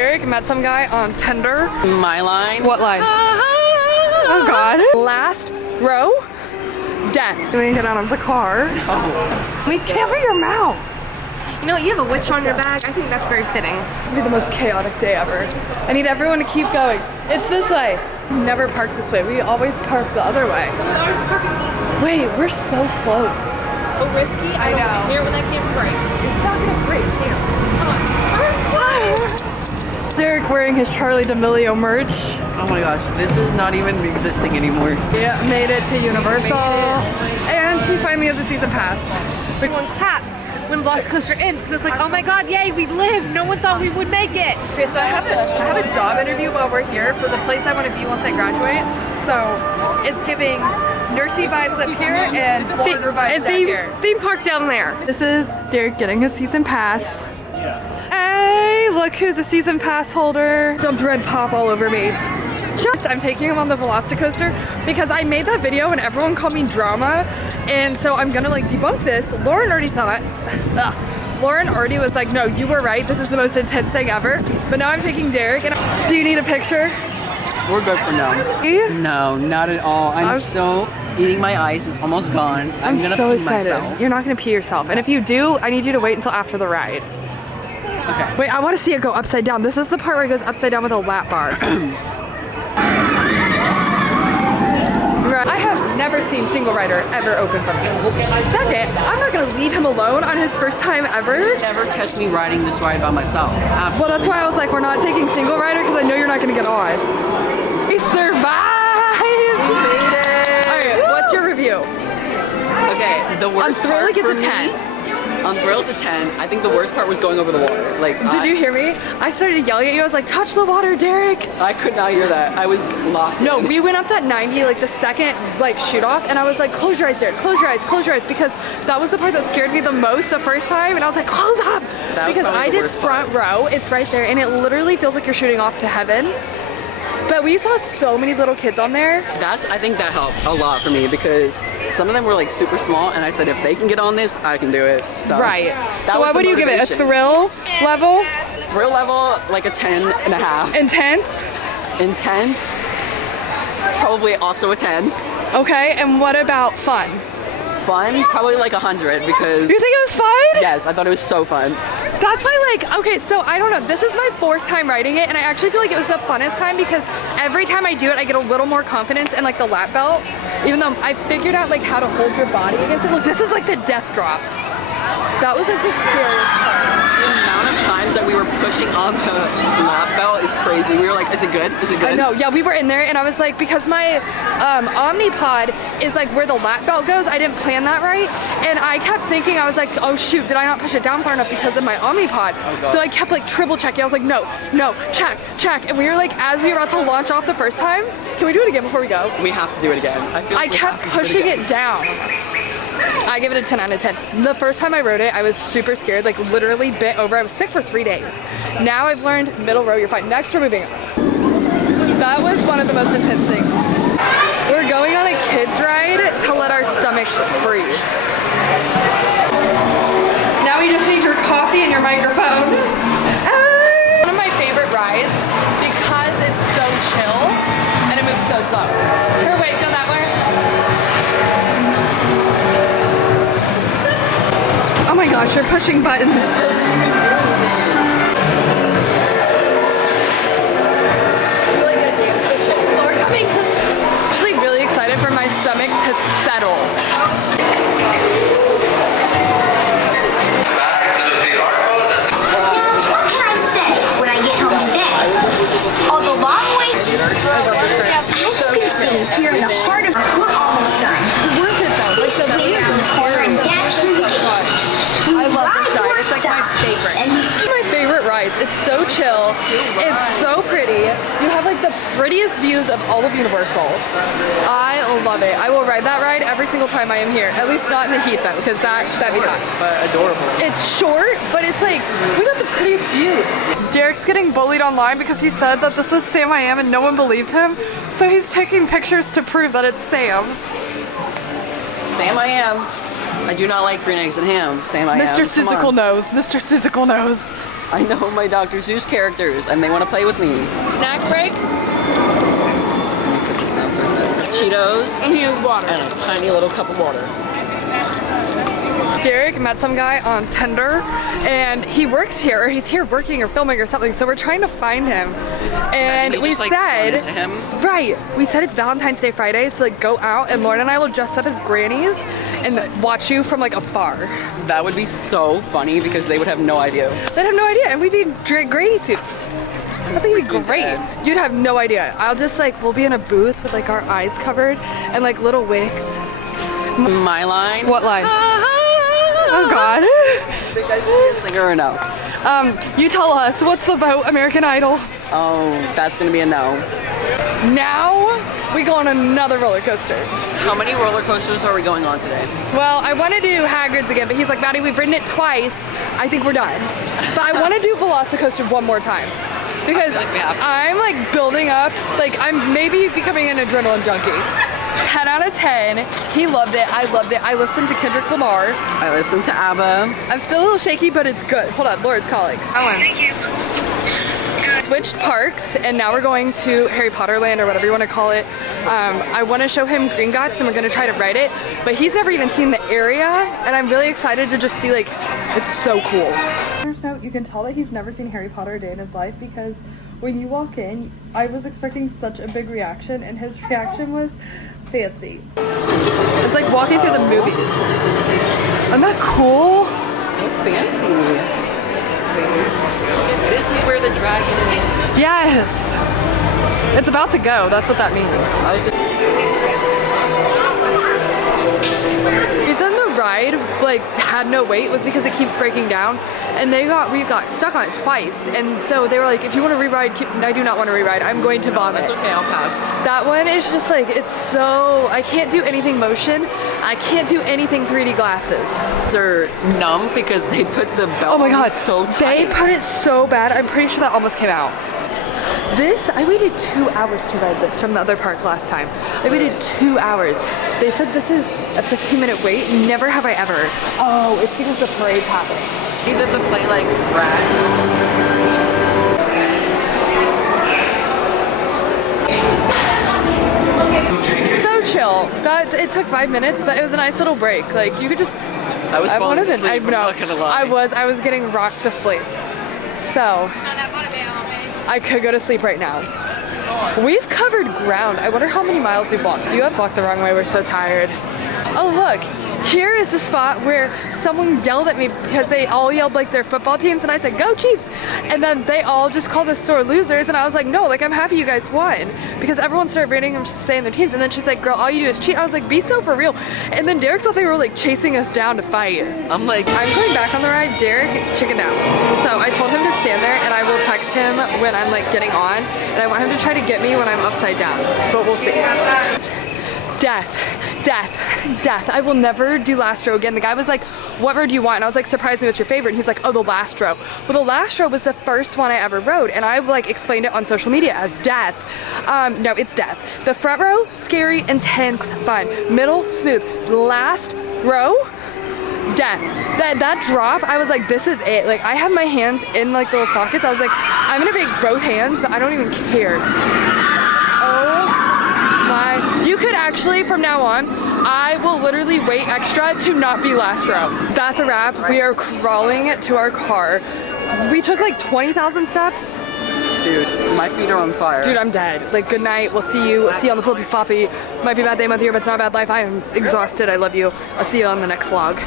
Derek met some guy on Tinder. My line? What line? Oh God. Last row, death. Let me get out of the car. Oh. We cover your mouth. You know, you have a witch on your bag. I think that's very fitting. It's gonna be the most chaotic day ever. I need everyone to keep going. It's this way. Never park this way. We always park the other way. Wait, we're so close. So risky. I know. I hear it when that camera breaks. It's not gonna break. Dance. Derek wearing his Charli D'Amelio merch. Oh my gosh, this is not even existing anymore. Yeah, made it to Universal. And he finally has a season pass. Everyone claps when Velocicoaster ends because it's like, oh my God, yay, we lived. No one thought we would make it. Okay, so I have a job interview while we're here for the place I want to be once I graduate. So it's giving nursey vibes up here and Florida vibes down here. Theme park down there. This is Derek getting his season pass. Hey, look who's a season pass holder. Dumped red pop all over me. I'm taking him on the Velocicoaster because I made that video and everyone called me drama, and so I'm gonna like debunk this. Lauren already was like, no, you were right, this is the most intense thing ever. But now I'm taking Derek and do you need a picture? We're good for now. No, not at all. I'm still eating my ice. It's almost gone. I'm gonna so pee excited. myself. You're not gonna pee yourself, and if you do, I need you to wait until after the ride. Okay. Wait, I want to see it go upside down. This is the part where it goes upside down with a lap bar. I have never seen Single Rider ever open from this. Second, I'm not gonna leave him alone on his first time ever. Never catch me riding this ride by myself. Absolutely. Well, that's why I was like, we're not taking Single Rider because I know you're not gonna get on. We survived! We made it! Alright, what's your review? Okay, the worst part Thriller gets for a 10. me, on Thrill to 10, I think the worst part was going over the water. Like, Did you hear me? I started yelling at you. I was like, touch the water, Derek. I could not hear that. I was locked No, in. we went up that 90, like the second like shoot off, and I was like, close your eyes, Derek, close your eyes, because that was the part that scared me the most the first time, and I was like, close up, because I did front row. It's right there, and it literally feels like you're shooting off to heaven. But we saw so many little kids on there. I think that helped a lot for me because some of them were like super small, and I said, if they can get on this, I can do it. So, right. So what would you give it? A thrill level? Thrill level, like a 10.5. Intense? Intense, probably also a 10. Okay, and what about fun? Fun, probably like 100 because... You think it was fun? Yes, I thought it was so fun. That's why, like, okay, so I don't know, this is my 4th time riding it, and I actually feel like it was the funnest time because every time I do it, I get a little more confidence in like the lap belt, even though I figured out like how to hold your body against it. Look, this is like the death drop. That was like the scariest part. The amount of times that we were pushing on the lap belt is crazy. We were like, is it good? Is it good? I know, yeah, we were in there and I was like, because my Omnipod is like where the lap belt goes, I didn't plan that right. And I kept thinking, I was like, oh shoot, did I not push it down far enough because of my Omnipod? Oh, so I kept like triple checking. I was like, no, check. And we were like, as we were about to launch off the first time, can we do it again before we go? We have to do it again. I kept pushing it down. I give it a 10 out of 10. The first time I rode it, I was super scared, like literally bit over. I was sick for 3 days. Now I've learned middle row, you're fine. Next, we're moving on. That was one of the most intense things. We're going on a kids ride to let our stomachs breathe. Now we just need your coffee and your microphone. One of my favorite rides because it's so chill and it moves so slow. Here, wait, go that way. Oh my gosh, you're pushing buttons. Really good, push it. Oh, we're coming. Actually really excited for my stomach to settle. What can I say when I get home today? All the long way. As you can see, here in the heart of we're almost done. Worth it though. Like the view and dash through the gate. I love this ride. It's like my favorite. My favorite rides. It's so chill. It's so pretty. You have like the prettiest views of all of Universal. I love it. I will ride that ride every single time I am here. At least not in the heat though, because that'd be hot. But adorable. It's short, but it's like, we got the prettiest views. Derek's getting bullied online because he said that this was Sam I Am and no one believed him. So he's taking pictures to prove that it's Sam. Sam I Am. I do not like green eggs and ham. Sam I Am. Mr. Seussical knows. Mr. Seussical knows. I know my Dr. Seuss characters and they want to play with me. Snack break. Let me put this down for a second. Cheetos. And he has water. And a tiny little cup of water. Derek met some guy on Tinder and he works here, or he's here working or filming or something, so we're trying to find him. And we just, like, said, run into him? right, we said it's Valentine's Day Friday, so like go out and Lauren and I will dress up as grannies and watch you from like afar. That would be so funny because they would have no idea. They'd have no idea, and we'd be granny suits. I think it'd be great. You'd have no idea. I'll just like, we'll be in a booth with like our eyes covered and like little wigs. My line? What line? Oh God. The guy's a singer or no? You tell us, what's the vote, American Idol? Oh, that's gonna be a no. Now we go on another roller coaster. How many roller coasters are we going on today? Well, I want to do Hagrid's again, but he's like, Maddie, we've ridden it twice. I think we're done. But I want to do Velocicoaster one more time. Because like we have to. I'm like building up, like I'm maybe becoming an adrenaline junkie. 10 out of 10. He loved it. I loved it. I listened to Kendrick Lamar. I listened to ABBA. I'm still a little shaky, but it's good. Hold up, Lauren's calling. Thank you. Switched parks, and now we're going to Harry Potter Land, or whatever you want to call it. I want to show him Gringotts, and we're going to try to ride it, but he's never even seen the area, and I'm really excited to just see, like, it's so cool. First note, you can tell that he's never seen Harry Potter a day in his life, because when you walk in, I was expecting such a big reaction, and his reaction was fancy. It's like walking through the movies. Isn't that cool? So fancy. This is where the dragon is. Yes! It's about to go, that's what that means. The reason the ride like had no wait was because it keeps breaking down, and we got stuck on it twice, and so they were like, if you want to re-ride, I do not want to re-ride, I'm going to vomit. That's okay, I'll pass. That one is just like, it's so, I can't do anything motion, I can't do anything 3D glasses. They're numb because they put the belt Oh my God, so tight. they put it so bad, I'm pretty sure that almost came out. This, I waited 2 hours to ride this from the other park last time. I waited 2 hours. They said this is a 15-minute wait. Never have I ever. Oh, it's because the parade's happening. He did the play like rat. So chill. That it took 5 minutes, but it was a nice little break. Like you could just. I was falling asleep, I'm not gonna lie. I was getting rocked to sleep. So I could go to sleep right now. We've covered ground. I wonder how many miles we've walked. Do you have walked the wrong way? We're so tired. Oh look, here is the spot where someone yelled at me because they all yelled like their football teams, and I said, "Go Chiefs!" And then they all just called us sore losers, and I was like, "No, like I'm happy you guys won," because everyone started rating them saying their teams, and then she's like, "Girl, all you do is cheat." I was like, "Be so for real." And then Derek thought they were like chasing us down to fight. I'm like, I'm going back on the ride. Derek chickened out. So I told him to stand there, and I will text him when I'm like getting on, and I want him to try to get me when I'm upside down, but we'll see. Death, death, death. I will never do last row again. The guy was like, what row do you want? And I was like, surprise me, what's your favorite? And he's like, oh, the last row. Well, the last row was the first one I ever rode, and I've like explained it on social media as death. No, it's death. The front row, scary, intense, fun. Middle, smooth. Last row, death. That drop, I was like, this is it. Like, I have my hands in like little sockets. I was like, I'm gonna make both hands, but I don't even care. Oh my, you could actually, from now on, I will literally wait extra to not be last row. That's a wrap. We are crawling to our car. We took like 20,000 steps. dude, my feet are on fire. Dude, I'm dead. Like, good night. We'll see you on the flippy floppy. Might be a bad day, month, year, but it's not a bad life. I am exhausted. I love you. I'll see you on the next vlog.